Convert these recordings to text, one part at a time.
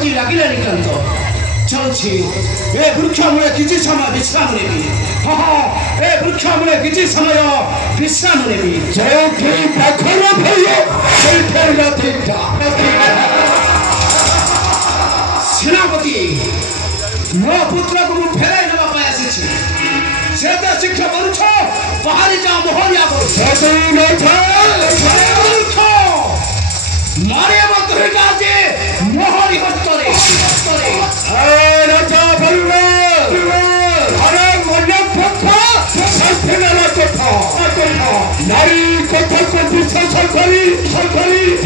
खोजी लगिले निकंत चलछि ए वृक्ष मूले किछि समय विश्राम नेबी हाँ ए वृक्ष मूले किछि समय विश्राम नेबी जोठी पाखर भयो सेठे रथिटा सेनापति मो पुत्र को फेराई नबा पाय आसी से तो शिक्षा करूछ बाहर जा मोहरिया को सदई न था मारे मत होगा जे मोहरी हस्तरे ए राजा बरुण अरे मन पक्ष सफेना कथा नारी कथा को विश्वास करी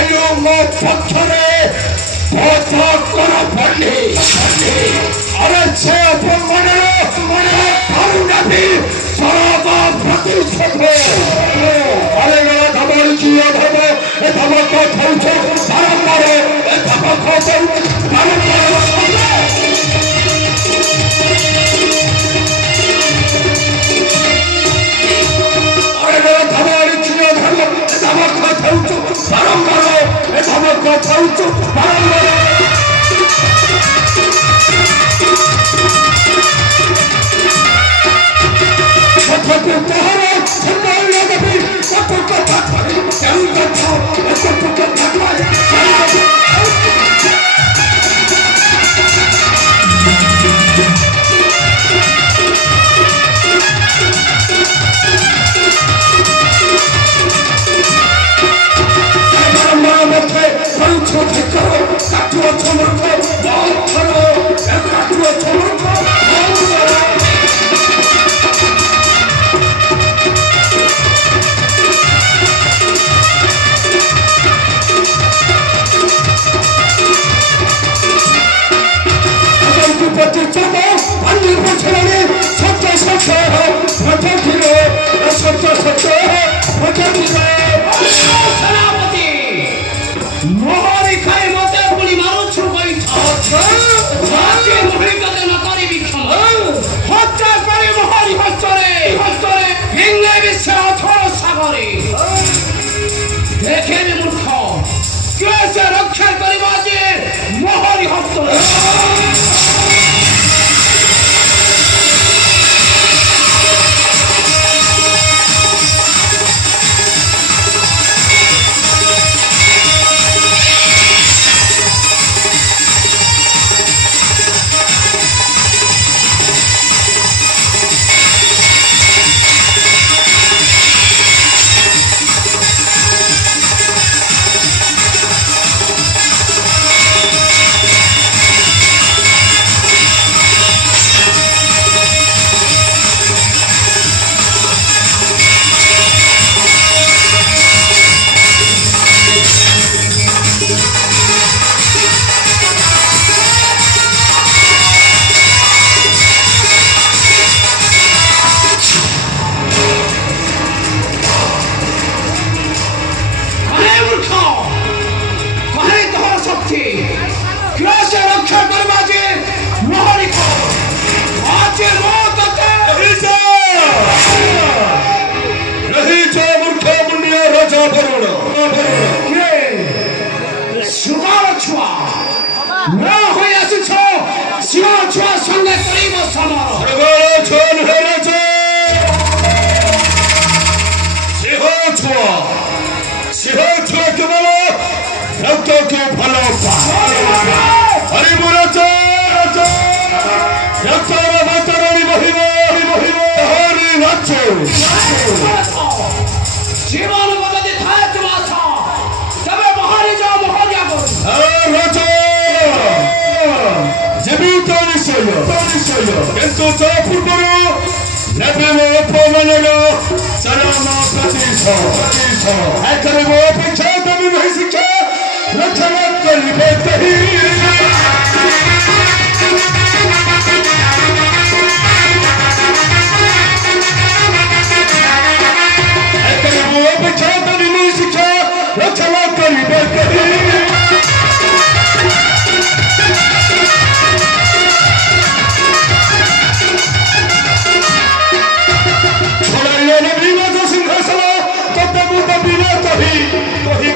एलो मो पक्षरे बोझा कर पड़े अरे से मन करुणा भी सरवा प्रतिशत अरे मेरा धमर जी धर्म ए धमर को थौछ बारंबार ए धमर को बारंबार अरे मेरा धमर जी धर्म ए धमर को थौछ बारंबार ए धमर को थौछ बारंबार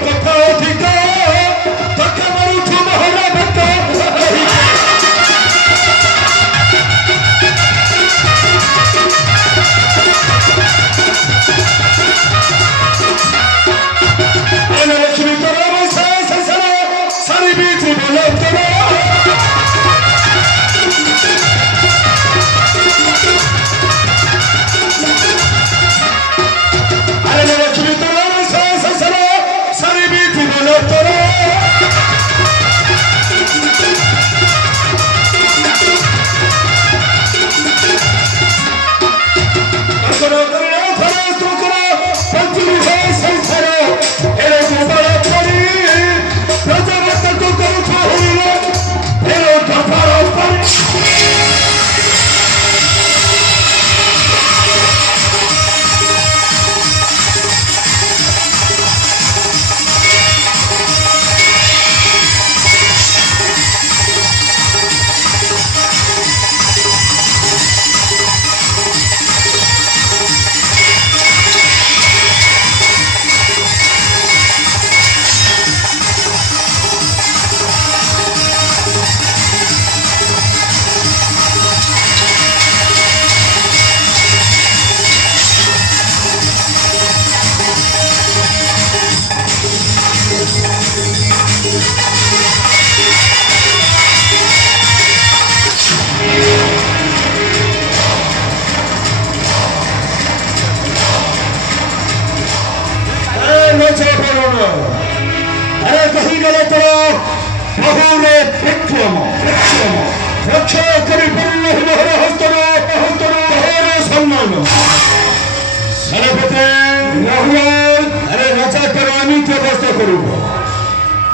कथा अधिक अरे कहीं गले तेरा बहुले विक्रम रक्षा करी पुण्य मोहर हस्तनो तोरे सम्मान सरपते अरे रचा करवानी तो बस्ता करूब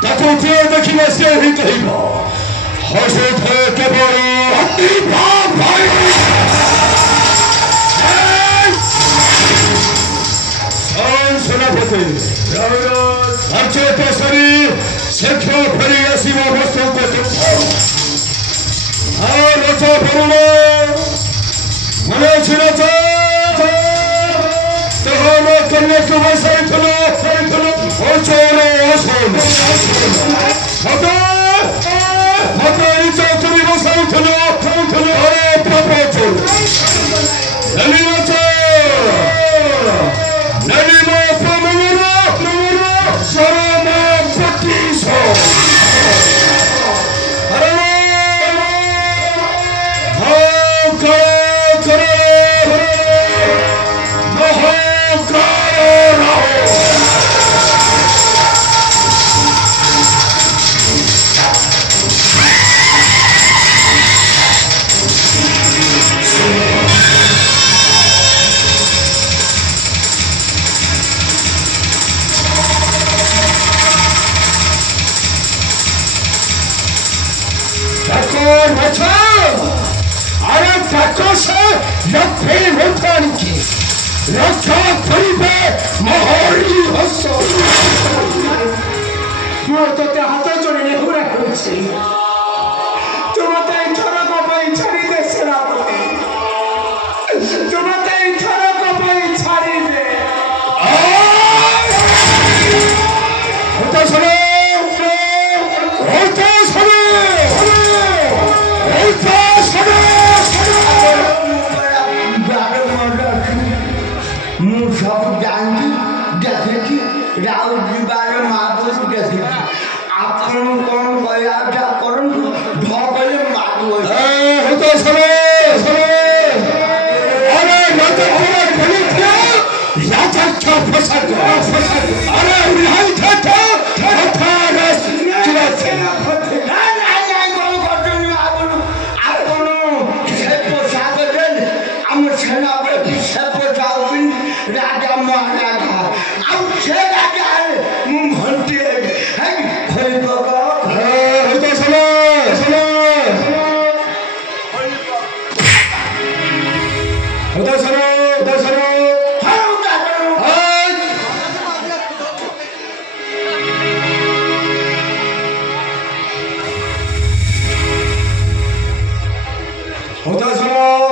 ताको जे देखिबे से ही कहिब हसे थे केवल अति बाप भाई सेनापति अर्चेत शरीर शिक्षा फेरी असीम वस्तु को रचा फरुण मने छिरचा तहन कन्या को बसाई थलो ओ चोरे ओसन मते इचा करी बसाई थलो अरे प्रपोज नलिनचा नलिनो प्रमोरा सरम प्रतिशो अरे अरे ताको से लफे होतानी की रक्षा करिबे मोहरी हसो ମୁଁ ତୋତେ ହାତ ଯୋଡ଼ି ନେହୁରା କରୁଛି ତୁ ମତେ ଏଥରକ ପାଇଁ ଛାଡ଼ିଦେ ସେନାପତି ତୁ ମତେ ଏଥରକ ପାଇଁ ଛାଡ଼ିଦେ ମୁଁ ସବୁ ଜାଣିଛି ଦେଖିଛି ରାଉତ ଯିବାର ମାପୁର ଦେଖିଛି ଆପଣ କ'ଣ କହିବା କରନ୍ତୁ ଢକଲେ ମାପୁ सेनापति से पहुंचाओ राजा महाराजा अब से राजा मुंह घंटे है खोल बाबा तो सुनो सुनो उधर सुनो हाँ उधर सुनो उधर सुनो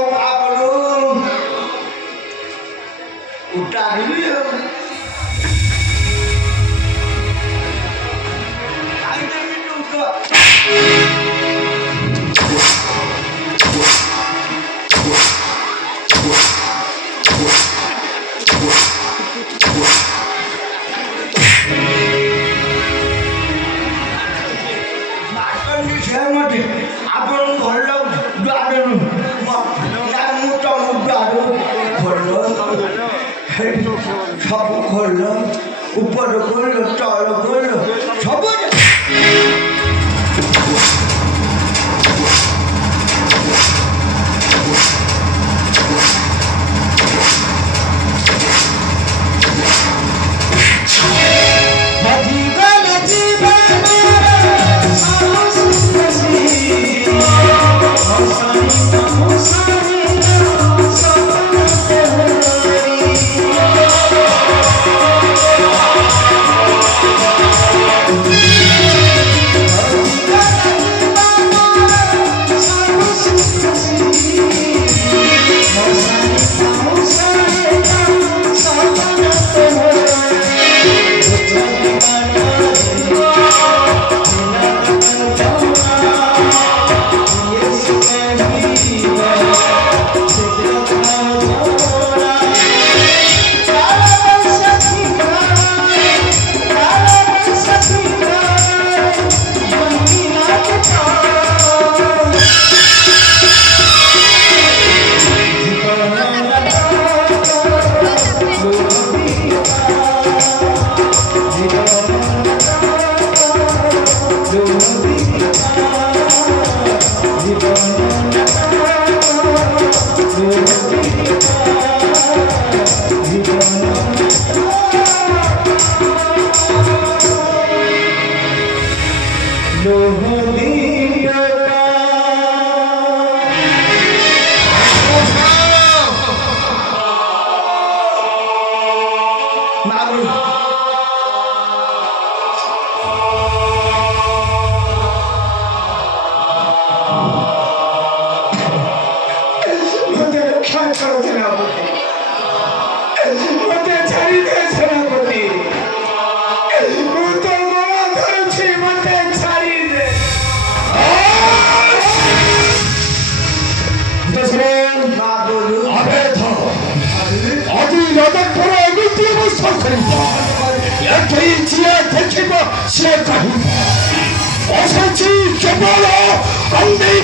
सब खोल ऊपर खोल तल खोल सब ମୋତେ ଛାଡ଼ି ଦେ ସେନାପତି ମୁଁ ତ ଗୋଡ଼ ଧରୁଛି ମୋତେ ଛାଡ଼ି ଦେ না বলু আদি রাজত্বর এমনি অবস্থা করিব একেই জিয়া দেখিব সে কহিব অসচি কেবল কন্দেই